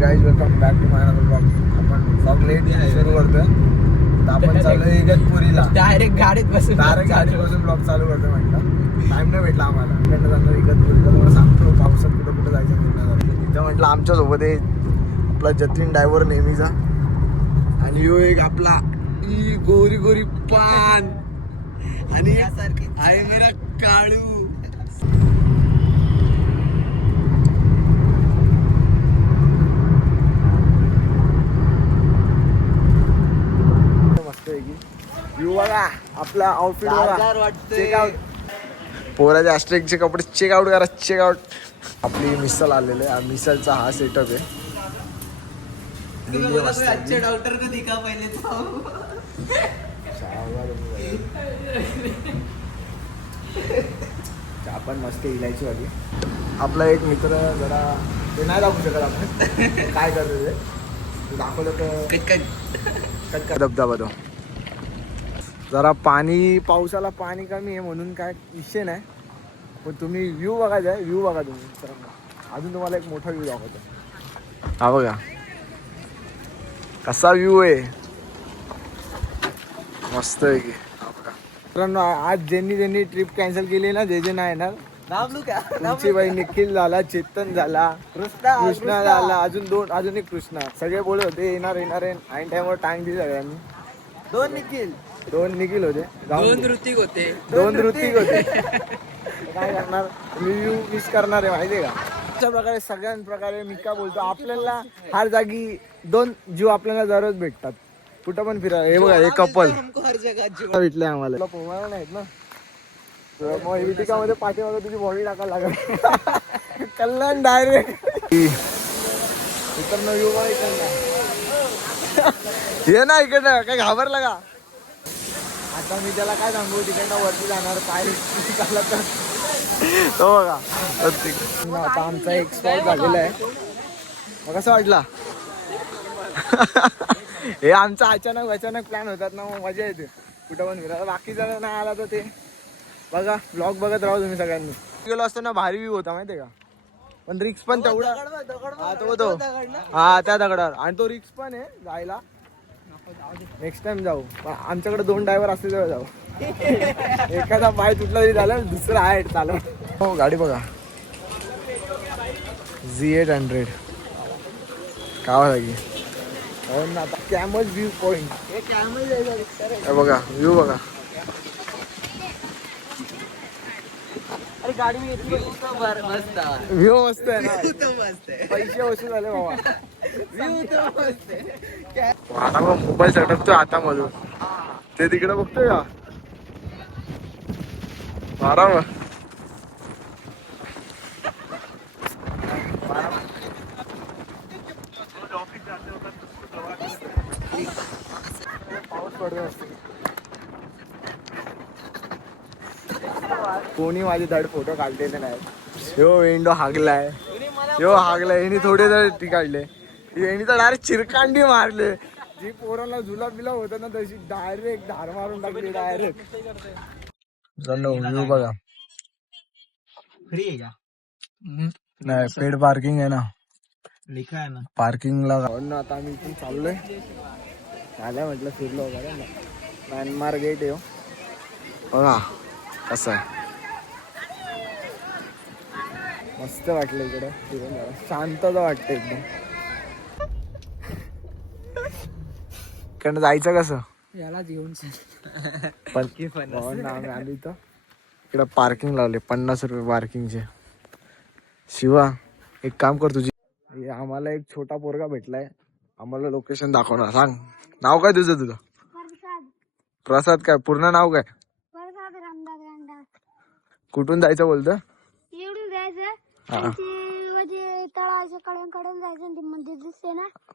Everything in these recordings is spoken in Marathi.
Guys welcome back to my another blog. आपण ब्लॉग लेट सुरू करतोय. तर आपण चाललोय इगतपुरीला. डायरेक्ट गाडीत बसून ब्लॉग चालू करतोय. म्हटलं टाइम नाही भेटला आम्हाला. इकडनं जाणार इगतपुरीला. मला सांगतो पावसात कुठं कुठं जायचं तिथं म्हटलं आमच्यासोबत आहे आपला जतीन ड्रायव्हर नेहमीचा. आणि यो एक आपला गोरी गोरी पान आणि आहे मेरा काळू. व्यू बघा आपला आउटफिट बघा. चेकआउट पोराच्या ॲस्ट्रिकचे कपडे चेकआउट करा. चेकआउट. आपली मिसल आलेले आहे. मिसलचा हा सेटअप आहे. अच्छे डॉक्टर को दिखा पहले तो. आपण मस्त इलायची वाली. आपला एक मित्र जरा ते नाही दाखवू शकत आपण काय करतो ते दाखवलं तर धबधबा तो. जरा पाणी पावसाला पाणी कमी आहे म्हणून काय विषय नाही. पण तुम्ही व्ह्यू बघायचा आहे. व्ह्यू बघा तुम्ही. अजून तुम्हाला एक मोठा व्ह्यू दाखवतो. हा बघा कसा व्ह्यू आहे. मस्त आहे की. मित्रांनो आज ज्यांनी ट्रिप कॅन्सल केली ना जे नाही येणार. तुमची बाई निखिल झाला, चेतन झाला, कृष्णा झाला, अजून एक कृष्णा. सगळे बोलत होते येणार आहे. ऐन टाइमवर टाइम दिली सगळ्यांनी. दोन निखिल होते. दोन ऋतिक होते. काय करणार. रिव्ह्यू मिस करणार आहे माहिती आहे का. अशा प्रकारे सगळ्यांप्रकारे मी काय बोलतो आपल्याला हर जागी दोन जीव आपल्याला दररोज भेटतात. कुठं पण फिरा. हे बघा हे कपल भेटले आम्हाला. पोहायला नाहीत ना मग विटिकामध्ये पाठीमागे तुझी बॉडी टाकायला लागेल. कल्याण डायरेक्ट इकडनं व्ह्यू बघा. इकडनं हे ना इकडनं काय घाबरला का. आता मी त्याला काय सांगू तिकडनं वरती जाणार पाय झाला तर तो बघा. आता आमचा एक स्पॉट झालेला आहे. मग कसं वाटला. हे आमचा अचानक प्लॅन होतात ना मग मजा येते कुठं पण फिरायला. बाकी जर नाही आला तर ते बघा ब्लॉग बघत राहू तुम्ही सगळ्यांनी. गेलो असतो ना भारी व्ह्यू होता माहितीये का. पण रिक्स पण तेवढा. हा तो हा त्या दगडावर. आणि तो रिक्स पण आहे जायला. नेक्स्ट टाइम जाऊ. पण आमच्याकडे 2 ड्रायव्हर असले तेव्हा जाऊ. एखादा पाय तुटला तरी झालं. दुसरा आहे चालू. हो गाडी बघा Z800 काय लागे. हो ना आता कॅमल व्ह्यू पॉइंट. हे बघा व्ह्यू बघा. अरे गाडी में व्ह्यू मस्त आहे ना. पैसे वसूल झाले बाबा. आता मग मोबाईल सटकतोय हातामधून. ते तिकडे बघतोय का. आराम. पाऊस पडतो. कोणी माझे धड फोटो काढलेले नाहीत. ह्यो वेंडो हागलाय. ह्यानी थोडे तर काढले. यांनी तर डायरेक्ट चिरकांडी मारले. जी पोरांना जुला बिला होत ना तशी डायरेक्ट धार मारून टाकली. डायरेक्ट व्ह्यू बघा. फ्री आहे का. नाही पेड पार्किंग आहे ना. लिखा आहे ना पार्किंगला. आता आम्ही इथून चाललोय. झालं म्हटलं फिरलो वगैरे. म्यानमार गेट आहे बघा कसं आहे. मस्त वाटलं इकडे फिरून. जरा शांतता वाटते एकदम. इकडनं जायचं कसं. याला घेऊन आम्ही आलो इथं. इकडं पार्किंग लावले 50 रुपये पार्किंगचे. शिवा एक काम कर तुझी. आम्हाला एक छोटा पोरगा भेटलाय. आम्हाला लोकेशन दाखवणार. सांग नाव काय तुझं. प्रसाद काय पूर्ण नाव काय. कुठून जायचं बोलतं.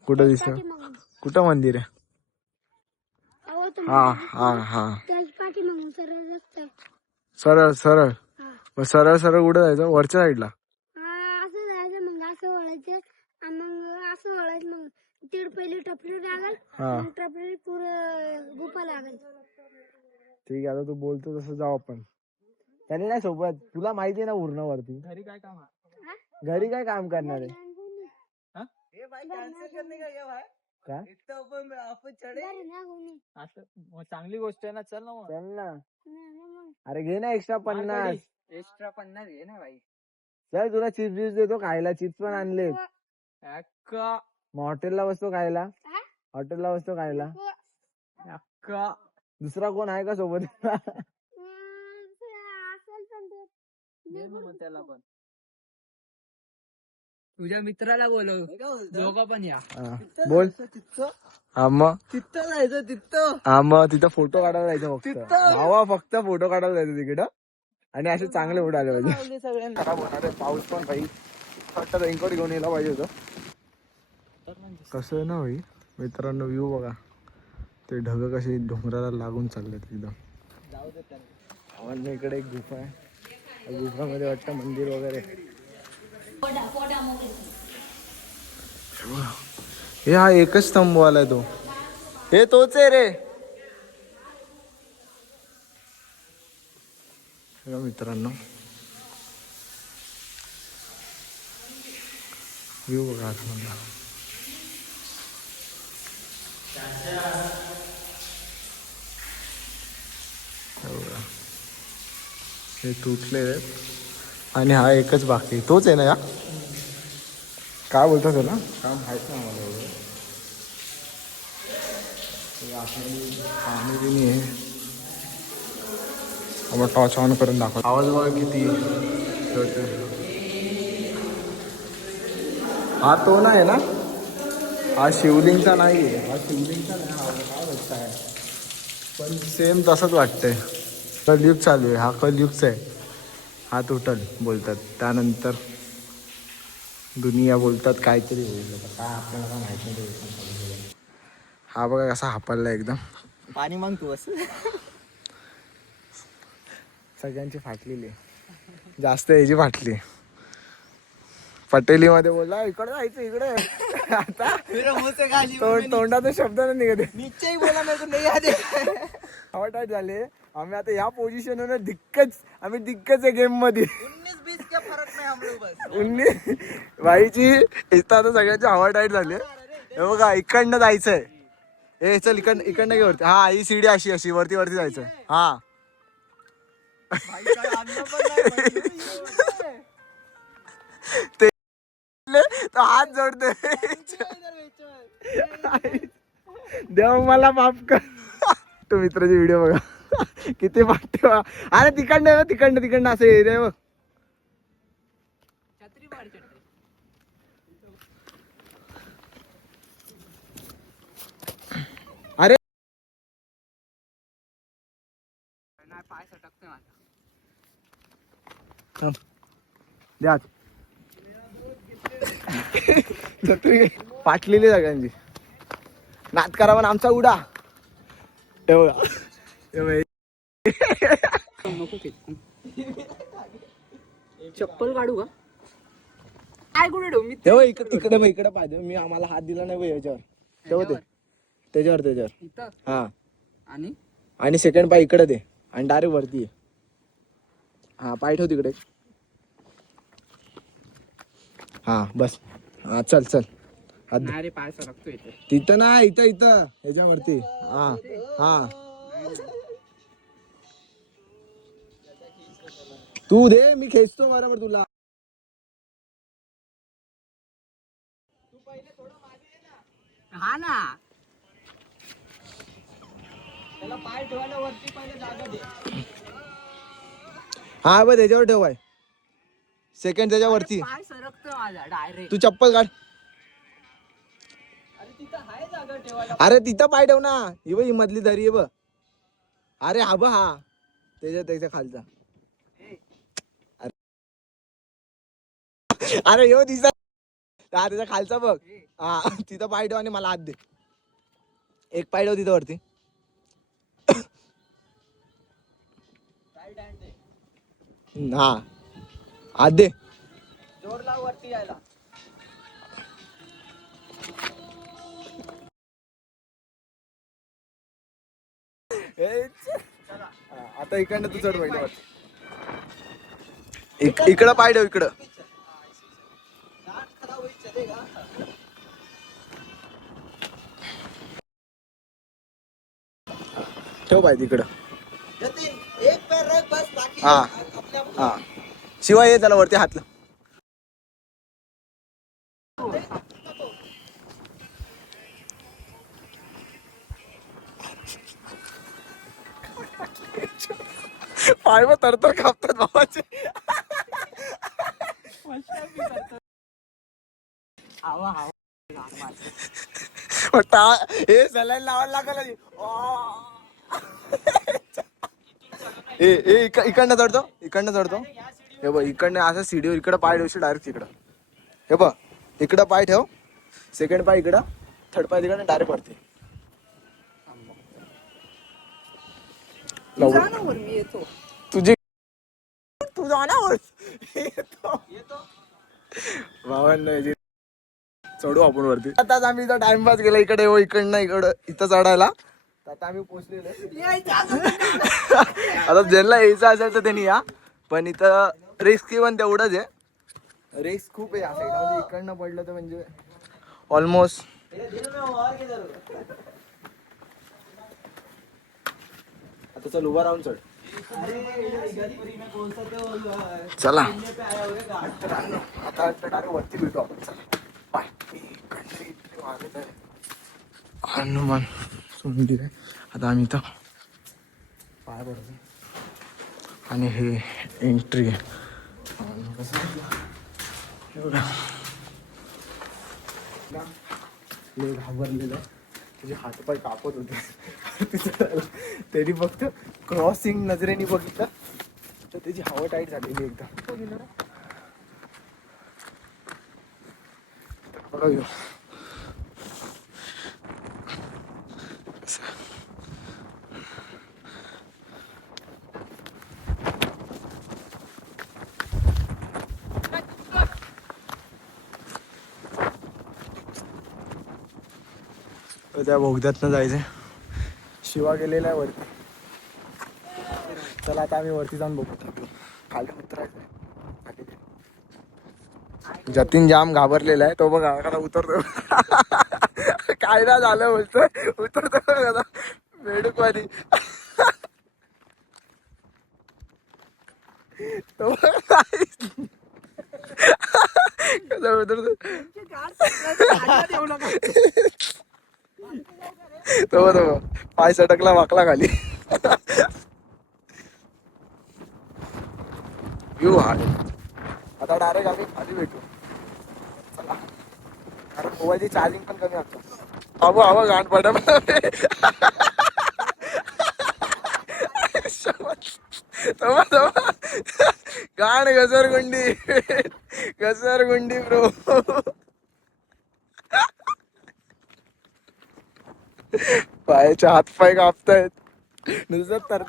कुठं दिसत. कुठं मंदिर आहे. हा सरळ सरळ कुठं जायचं. वरच्या साईडला. असं जायचं मग असं वळायचं. मग असं वळायचं मग तिकडे पहिली टपरी लागल. टपरी पुरं गुफा लागल. ठीक आहे आता तू बोलतो तसं जाऊ आपण. त्याने नाही सोबत. तुला माहिती आहे ना उरणावरती. घरी काय काम करणार आहे. काय बरं ना कोणी असं मग चांगली गोष्ट आहे ना, चल ना मग. चल ना. नाही ना मग अरे घे ना एक्स्ट्रा 50. एक्स्ट्रा 50 घे ना भाई. चल तुला चिप्स बिप्स देतो खायला. चिप्स पण आणले. अक्का मग हॉटेलला बसतो खायला. हा? हॉटेलला बसतो खायला. नको. अक्का दुसरा कोण आहे का सोबत? ते असेल पण ते दे ना मग त्याला पण. तुझ्या मित्राला बोलव, दोघं पण या. हा, बोल. हा मग तिथं जायचं तिथं. हा मग तिथं फोटो काढायला जायचं फक्त. भावा फक्त फोटो काढायला जायचं तिकडं. आणि असे चांगले फोटो आले पाहिजे. सगळ्यांना खराब होणार आहे. पाऊस पण भाई. वाटतं रेनकोट घेऊन यायला पाहिजे होतं. कसं आहे ना भाई मित्रांनो, व्ह्यू बघा. ते ढग कसे डोंगराला लागून चाललेत एकदम. जाऊ दे त्यांना. आवाज इकडे एक गुफा आहे. त्या गुफामध्ये वाटतं मंदिर वगैरे. हे हा एकच स्तंभवाला आहे तो. हे तोच आहे रे. बघा मित्रांनो, व्ह्यू बघा आतमधला. हे तुटले आहेत आणि हा एकच बाकी. तोच आहे ना या? काय बोलतो त्याला? काय माहित नाही मला एवढं. पाणी बिनी आहे. आपण टॉर्च ऑन करून दाखव. आवाज बघा किती. हा तो नाही ना? हा शिवलिंगचा नाही आहे. हा शिवलिंगचा नाही. हा काय वाटतं आहे पण सेम तसंच वाटतंय. कलयुग चालू आहे. हा कलयुगचा आहे. हा तुटल बोलतात. त्यानंतर दुनिया बोलतात काहीतरी होईल. काय आपल्याला काय माहिती नाही. हा बघा कसा हापरला एकदम. पाणी मागतो बस. सगळ्यांची फाटलेली आहे. जास्त याची फाटली. पटेली मध्ये बोलला इकडे जायचं इकडे. आता तोंडाचा शब्द नाही निघत. निश्चय बोला नाही. हवा टाईट झाले. आम्ही आता या पोझिशनवर आम्ही दिग्गज आहे गेम मध्ये. 19-20 का फरक नाही हम लोग बस. 19 बाईची इथं आता सगळ्यांची हवा टाईट झाली. हे बघा इकडनं जायचंय. ए चल इकडनं घे वरती. हा ही सीडी अशी वरती जायचं. हा ते तो हात जोडते. देव मला माफ कर. तो मित्राची व्हिडिओ बघा किती वाटते. अरे तिकडनं असं एरिया बघ. अरे पाय सटकते माझा. द्या पाटलेली सगळ्यांची. नात करा पण आमचा उडा. हे बघा. चप्पल काढू का? काय कुठे ठेवू मी? तेव्हा इकडे पाहिजे. मी आम्हाला हात दिला नाही याच्यावर. तेव्हा त्याच्यावर इथं. हा आणि सेकंड पाय इकडे दे आणि डायरेक्ट वरती आहे. हा पाय ठेव तिकडे. हा बस. हा चल नाही रे, पाय सरकतो इथे. तिथं ना इथं ह्याच्यावरती. हा तू दे मी खेचतो बरोबर तुला. हा ना, त्याला पाय ठेवायला वरती पहिले जागा दे. हा बघ त्याच्यावर ठेवाय. सेकंड त्याच्यावरती. पाय सरकतो माझा डायरेक्ट. तू चप्पल काढ. अरे तिथं आहे जागा ठेवायला. अरे तिथं पाय ठेव ना. ही मधली दरी आहे बघ. अरे हा बघ. हा त्याच्या खालचा. अरे यो दिसा. हा त्याच्या खालचा बघ. हा तिथं पाय ठेव आणि मला हात दे. एक पाय ठेव तिथं वरती. हा हात दे. जोर लाव वरती यायला. आता इकडनं तू चढ पाहिजे. इकडं पाय ठेव. इकडं ठेव पाय तिकडं. हा हा शिवाय ये त्याला वरती हातला. पाय मग तरतर कापतात बाबाचे. हे सलाईन लावायला लागल. इकडनं चढतो. हे बघ इकडनं असं सीडीवर इकडं पाय ठेवशी डायरेक्ट तिकडं. हे बघ इकडं पाय ठेव, सेकंड पाय इकडं, थर्ड पाय तिकडं डायरेक्ट वरती. तुझी तू जाणार भावांना चढू आपण वरती. आताच आम्ही इथं टाइमपास केला इकडे इकडनं इथं चढायला. आता आम्ही पोहोचलेलो. आता ज्यांना यायचं असेल तर त्यांनी या, पण इथं रिस्क पण तेवढंच आहे. रिस्क खूप आहे या साईडला. म्हणजे इकडनं पडलं तर म्हणजे ऑलमोस्ट आता चल उभा राहून चढ. चला आता डायरेक्ट वरती भेटू आपण. हनुमान मंदिर आहे. आता आम्ही इथं पाय पडतो आणि हे एंट्री आहे. घाबरलेलं तुझे हातपाय कापत होते. तरी फक्त क्रॉसिंग नजरेने बघितलं तर त्याची हवा टाईट झालेली एकदम. बघा त्या बोगद्यातनं जायचंय. शिवा गेलेला आहे वरती. चला आता आम्ही वरती जाऊन बघू. खाली उतरायचंय. जतीन जाम घाबरलेला आहे. तो बघा आता उतरतो. कायदा झालं बोलतोय. उतरतो बघा मेडूकवादी. तो कसं उतरतो. तो पाय सटकला वाकला खाली. व्यू हा. आता डायरेक्ट आम्ही खाली भेटू. चला कारण मोबाईलची चार्जिंग पण कमी असतो. हवं गाण पडा. गाण घसरगुंडी ब्रो. पायाचे हातपाय कापतायत नुसतं तर.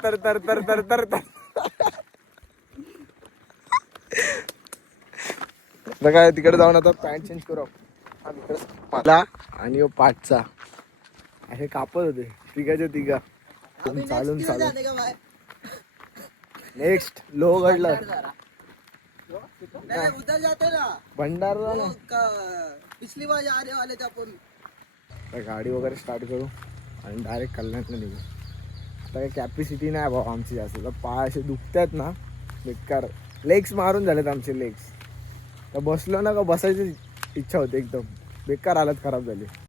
काय तिकडे जाऊन आता पॅन्ट चेंज करू मला आणि पाठचा असे कापत होते तिघाच्या तिघा. चालून नेक्स्ट लोहगडला उधर जाते ना भंडारला ना. पिछली बार जा रहे वाले थे अपन. गाडी वगैरे स्टार्ट करू आणि डायरेक्ट कल्याणला निघू. आता काही कॅपॅसिटी नाही भाऊ आमची जास्त. पाय असे दुखतात ना बेकार. लेग्स मारून झालेत आमचे लेग्स. तर बसलो ना का बसायची इच्छा होती एकदम. बेकार हालत खराब झाली.